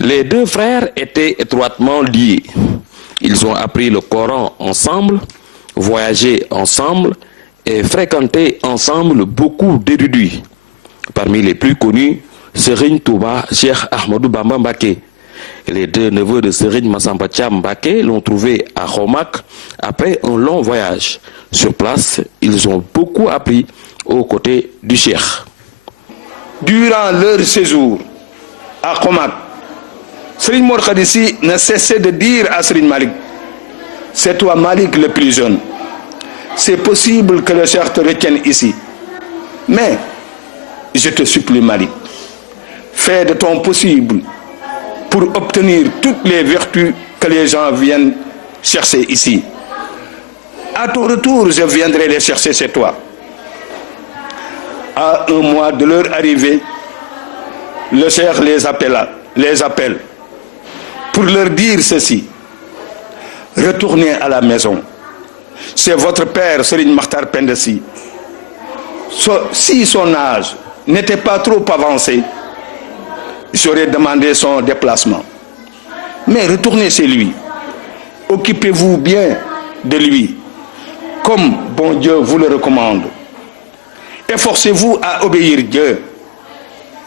Les deux frères étaient étroitement liés. Ils ont appris le Coran ensemble, voyagé ensemble et fréquenté ensemble beaucoup d'érudits. Parmi les plus connus, Serigne Touba Cheikh Ahmadou Bamba Mbacké. Les deux neveux de Serigne Massamba Thiam Mbacké l'ont trouvé à Khomak après un long voyage. Sur place, ils ont beaucoup appris aux côtés du Cheikh. Durant leur séjour à Khomak, Serigne Mor Khadissi ne cessait de dire à Serigne Malik: c'est toi Malik le plus jeune. C'est possible que le Cheikh te retienne ici. Mais je te supplie Malik, fais de ton possible pour obtenir toutes les vertus que les gens viennent chercher ici. À ton retour, je viendrai les chercher chez toi. À un mois de leur arrivée, le Cheikh les appelle pour leur dire ceci: retournez à la maison. C'est votre père, Serigne Makhtar Penda Sy. Si son âge n'était pas trop avancé, j'aurais demandé son déplacement. Mais retournez chez lui. Occupez-vous bien de lui, comme bon Dieu vous le recommande. Efforcez-vous à obéir Dieu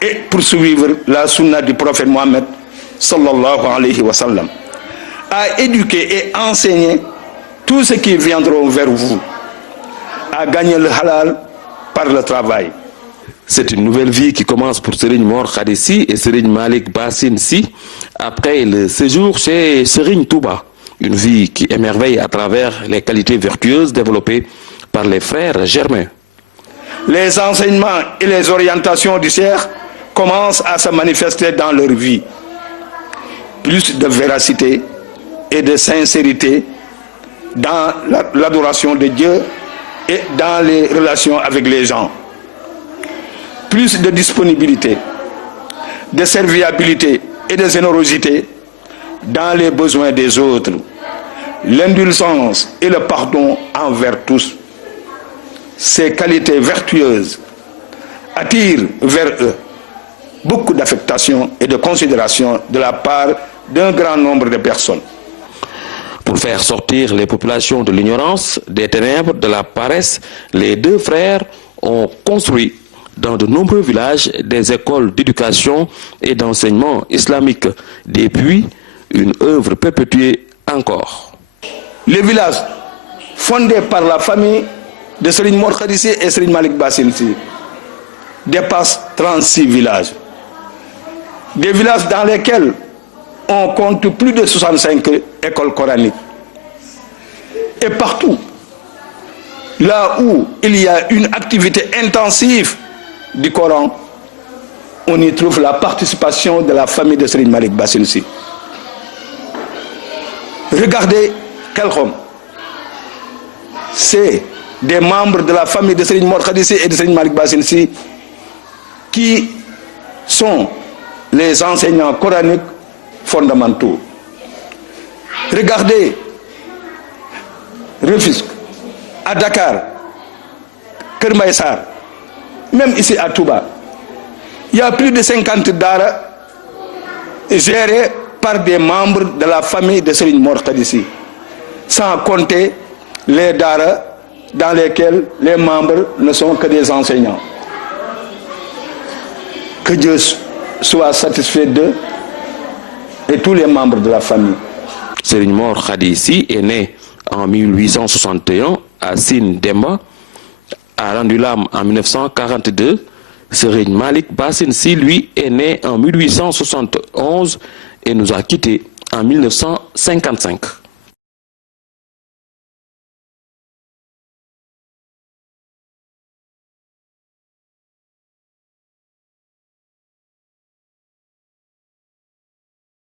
et poursuivre la sunna du prophète Mohammed sallallahu alayhi wa sallam, à éduquer et enseigner tous ceux qui viendront vers vous, à gagner le halal par le travail. C'est une nouvelle vie qui commence pour Serigne Mor Khadissi et Serigne Malik Bassine Sy après le séjour chez Serigne Touba. Une vie qui émerveille à travers les qualités vertueuses développées par les frères germains. Les enseignements et les orientations du Cheikh commencent à se manifester dans leur vie. Plus de véracité et de sincérité dans l'adoration de Dieu et dans les relations avec les gens. Plus de disponibilité, de serviabilité et de générosité dans les besoins des autres. L'indulgence et le pardon envers tous. Ces qualités vertueuses attirent vers eux beaucoup d'affectation et de considération de la part d'un grand nombre de personnes. Pour faire sortir les populations de l'ignorance, des ténèbres, de la paresse, les deux frères ont construit dans de nombreux villages des écoles d'éducation et d'enseignement islamique. Depuis, une œuvre perpétuée encore. Les villages fondés par la famille de Serigne Mor Khadissi et Serigne Malik Bassine Sy dépassent 36 villages. Des villages dans lesquels on compte plus de 65 écoles coraniques. Et partout, là où il y a une activité intensive du Coran, on y trouve la participation de la famille de Serigne Malik Bassine Sy. Regardez quel homme. C'est des membres de la famille de Serigne Mor Khadissi et de Serigne Malik Bassine Sy qui sont les enseignants coraniques fondamentaux. Regardez Rufisque, à Dakar, Keur Maïssar, même ici à Touba, il y a plus de 50 daara gérés par des membres de la famille de Serigne Mor Khadissi, sans compter les daara dans lesquels les membres ne sont que des enseignants. Que Dieu soit satisfait d'eux et tous les membres de la famille. Serigne Mor Khadissi est né en 1861 à Sine Demba, a rendu l'âme en 1942. Serigne Malik Bassine Sy, lui, est né en 1871 et nous a quittés en 1955.